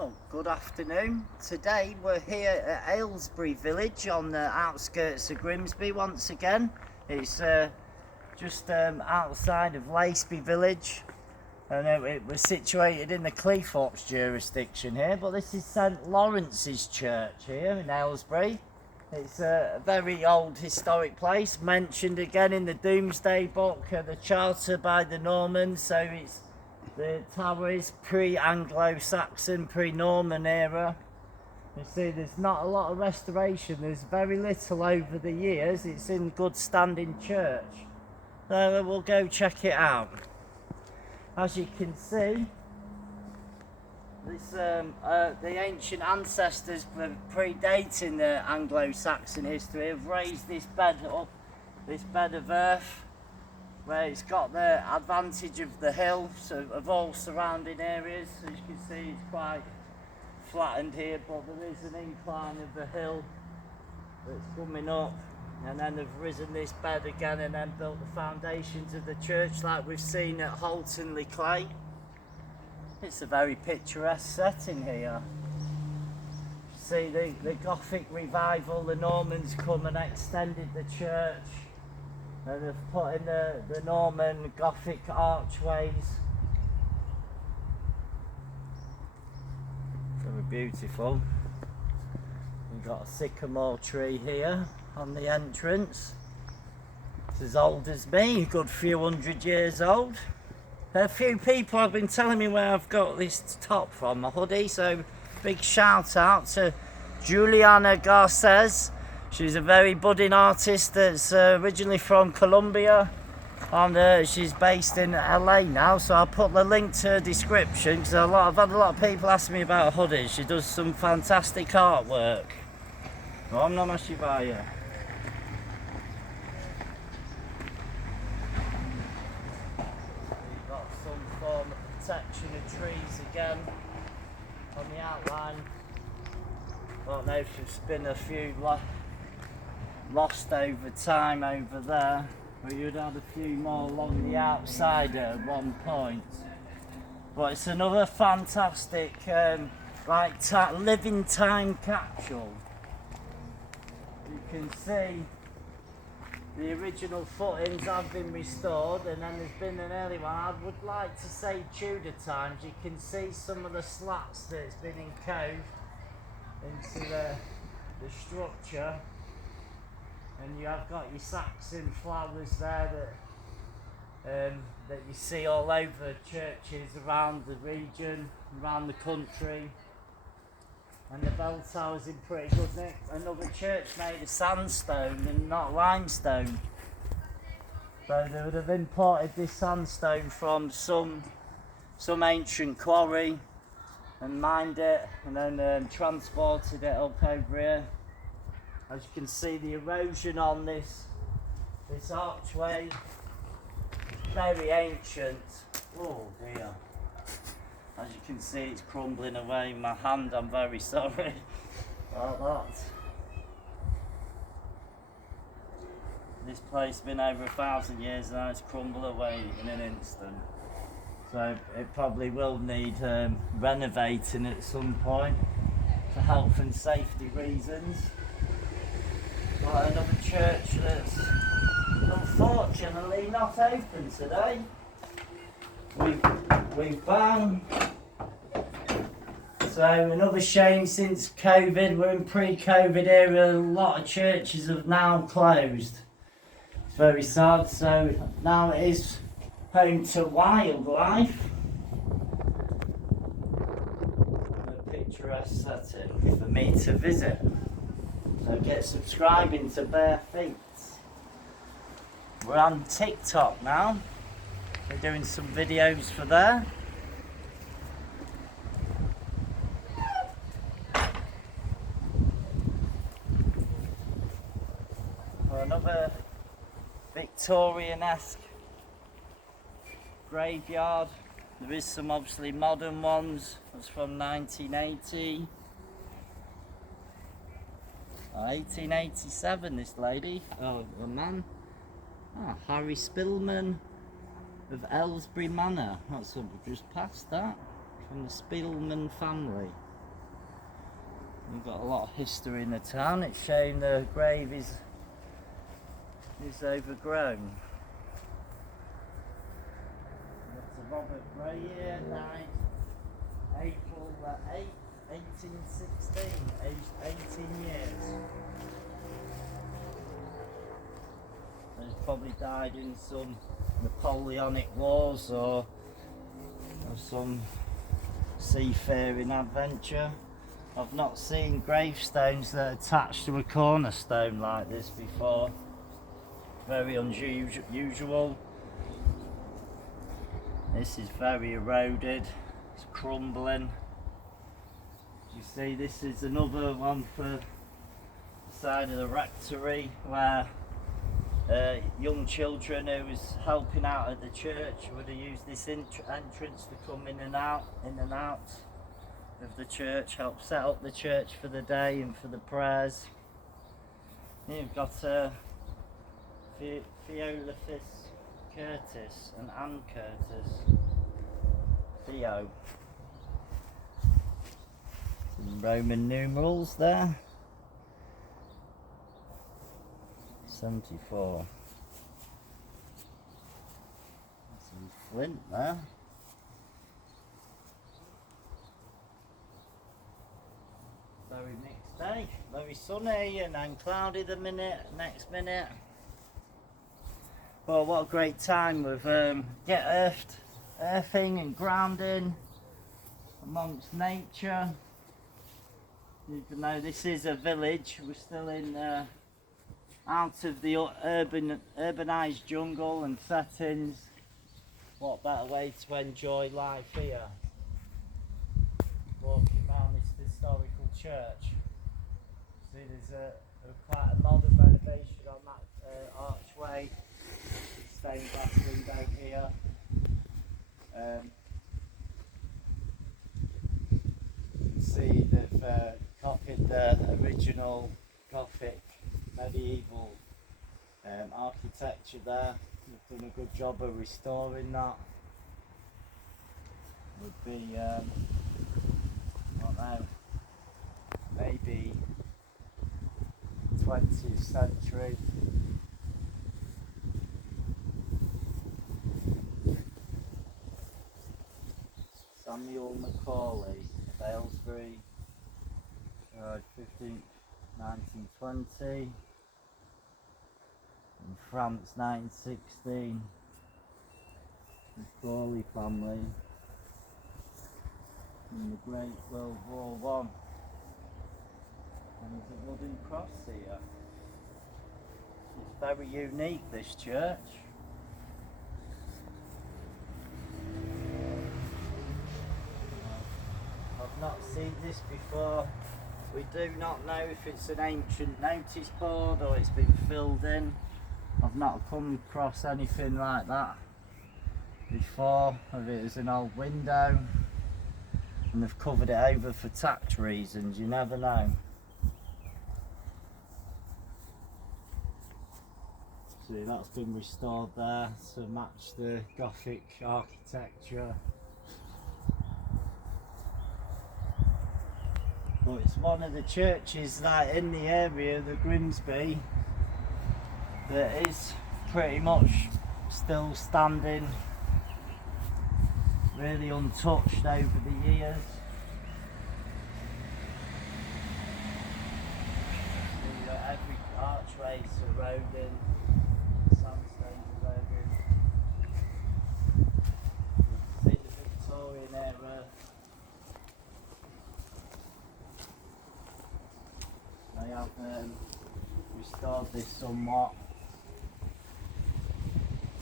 Oh, good afternoon. Today we're here at Aylesby village on the outskirts of Grimsby once again. It's just outside of Laceby village, and we're situated in the Cleethorpes jurisdiction here, but this is St Lawrence's Church here in Aylesby. It's a very old historic place, mentioned again in the Doomsday book, the charter by the Normans, so the tower is pre-Anglo-Saxon, pre-Norman era. You see there's not a lot of restoration, there's very little over the years. It's in good standing church. So we'll go check it out. As you can see, this, the ancient ancestors predating the Anglo-Saxon history have raised this bed up, this bed of earth, where it's got the advantage of the hill, so of all surrounding areas. As you can see, it's quite flattened here, but there is an incline of the hill that's coming up, and then they've risen this bed again and then built the foundations of the church like we've seen at Haltonley Clay. It's a very picturesque setting here. See the Gothic revival, the Normans come and extended the church. And they've put in the Norman Gothic archways. Very beautiful. We've got a sycamore tree here on the entrance. It's as old as me, a good few hundred years old. A few people have been telling me where I've got this top from, my hoodie, so big shout out to Juliana Garces. She's a very budding artist that's originally from Colombia, and she's based in LA now, so I'll put the link to her description, because I've had a lot of people asking me about hoodies. She does some fantastic artwork. I'm not much about you. We've got some form of protection of trees again on the outline. I don't know if there's been a few lost over time over there, but you'd had a few more along the outside at one point. But it's another fantastic living time capsule. You can see the original footings have been restored, and then there's been an early one. I would like to say Tudor times. You can see some of the slats that's been encoded into the structure. And you have got your Saxon flowers there that you see all over churches around the region, around the country. And the bell tower's in pretty good nick. Another church made of sandstone and not limestone. So they would have imported this sandstone from some ancient quarry and mined it, and then transported it up over here. As you can see, the erosion on this archway is very ancient. Oh dear. As you can see, it's crumbling away. My hand, I'm very sorry about that. This place has been over 1,000 years now, it's crumbled away in an instant. So it probably will need renovating at some point for health and safety reasons. Got another church that's unfortunately not open today. We've banned. So another shame since COVID. We're in pre-COVID era. A lot of churches have now closed. It's very sad. So now it is home to wildlife. A picturesque setting for me to visit. So get subscribing to Barefoot. We're on TikTok now. We're doing some videos for there. Another Victorian-esque graveyard. There is some obviously modern ones. That's from 1980. 1887, this lady. Oh, a man. Harry Spillman of Aylesby Manor. That's just past that. From the Spillman family. You've got a lot of history in the town. It's showing the grave is overgrown. That's a Robert Gray here, died April 8, 1816, aged 18 years. He's probably died in some Napoleonic wars or some seafaring adventure. I've not seen gravestones that are attached to a cornerstone like this before. Very unusual. This is very eroded. It's crumbling. You see, this is another one for the side of the rectory where young children who was helping out at the church would have used this entrance to come in and out of the church, help set up the church for the day and for the prayers. You've got Theophilus Curtis and Anne Curtis. Theo. Some Roman numerals there. 74. Some flint there. Very mixed day, very sunny and then cloudy next minute. Well, what a great time with earthing and grounding amongst nature. Even though this is a village, we're still in out of the urbanised jungle and settings. What better way to enjoy life here? Walking around this historical church. See, there's quite a modern renovation on that archway. Stained glass window here. You can see they've copied the original gothic medieval architecture there. They've done a good job of restoring that. Would be I don't know, maybe 20th century. Samuel Macaulay, Aylesby, 15th, 1920. In France, 1916. Macaulay family. In the Great World War One. And there's a wooden cross here. It's very unique, this church. I've not seen this before. We do not know if it's an ancient notice board or it's been filled in. I've not come across anything like that before. If it was an old window and they've covered it over for tax reasons, you never know. See, that's been restored there to match the Gothic architecture. But it's one of the churches that in the area, the Grimsby, that is pretty much still standing, really untouched over the years. Every archway's eroding, sandstone's eroding. You see the Victorian era. They have restored this somewhat.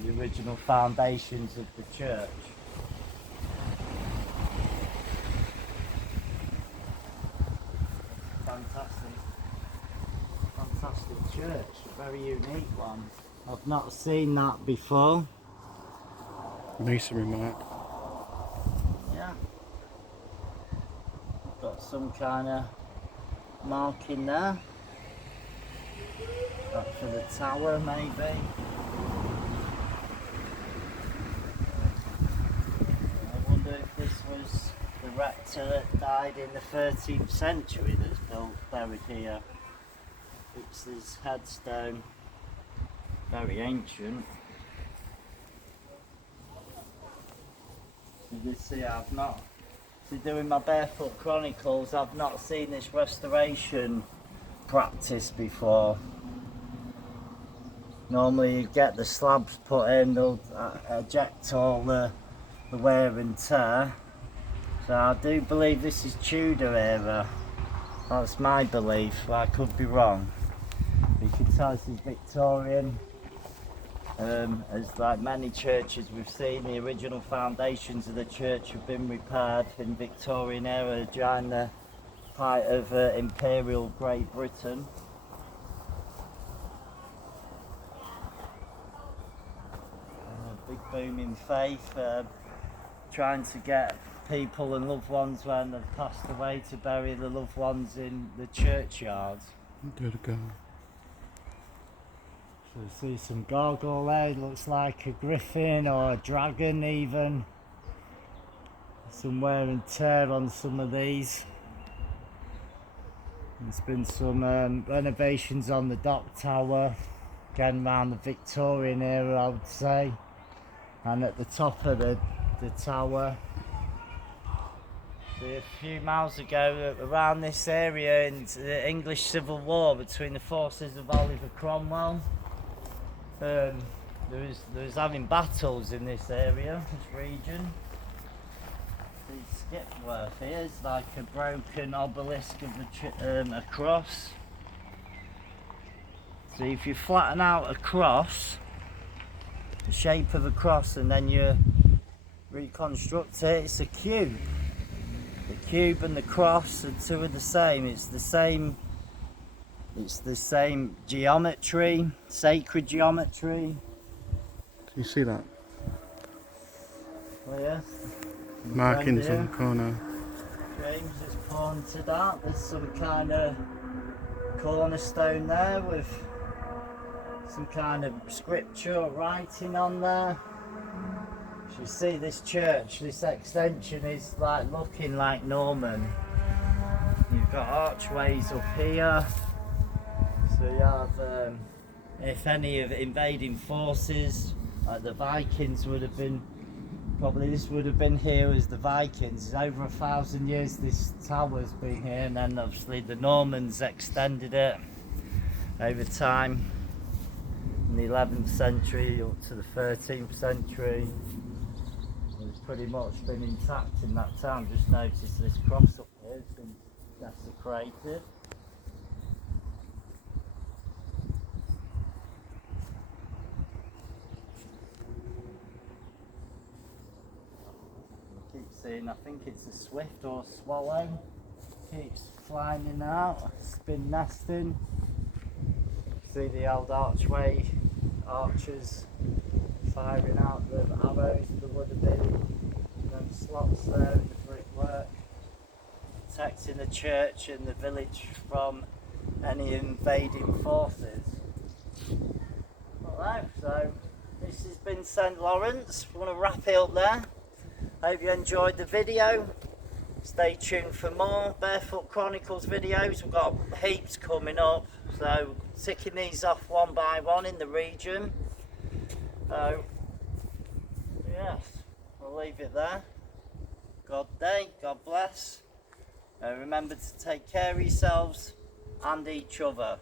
The original foundations of the church. Fantastic church, a very unique one. I've not seen that before. Masonry mark. Yeah. Got some kind of marking there. That for the tower, maybe. I wonder if this was the rector that died in the 13th century that's buried here. It's his headstone, very ancient. You can see I've not, doing my Barefoot Chronicles, I've not seen this restoration practice before. Normally you get the slabs put in, they'll eject all the wear and tear. So I do believe this is Tudor era. That's my belief, but I could be wrong. You can tell this is Victorian. As like many churches we've seen, the original foundations of the church have been repaired in Victorian era during the height of Imperial Great Britain. Big boom in faith, trying to get people and loved ones when they've passed away to bury the loved ones in the churchyard. Good go. So see some gargoyle there, it looks like a griffin or a dragon even. Some wear and tear on some of these. There's been some renovations on the dock tower, again around the Victorian era I would say. And at the top of the tower. A few miles ago, around this area in the English Civil War between the forces of Oliver Cromwell, there was having battles in this area, this region. The Skipworth here is like a broken obelisk of a cross. So if you flatten out a cross, the shape of a cross, and then you reconstruct it, it's a cube. The cube and the cross are two of the same. It's the same geometry, sacred geometry. Do you see that? Oh yes. Markings on the corner. James has pointed out there's some kind of cornerstone there with some kind of scripture or writing on there. You see this church, this extension is like looking like Norman. You've got archways up here. So you have, if any of invading forces, like the Vikings would have been, probably this would have been here as the Vikings. Over 1,000 years this tower's been here, and then obviously the Normans extended it over time. In the 11th century up to the 13th century. It's pretty much been intact in that time. Just notice this cross up here has been desecrated. Keep seeing, I think it's a swift or a swallow. Keeps flying out. It's been nesting. See the old archway archers firing out the arrows. There would have been them slots there in the brickwork, protecting the church and the village from any invading forces. Alright, so this has been St. Lawrence. We're going to wrap it up there. Hope you enjoyed the video. Stay tuned for more Barefoot Chronicles videos. We've got heaps coming up, so ticking these off one by one in the region. So, yes, we'll leave it there. God day, God bless. Remember to take care of yourselves and each other.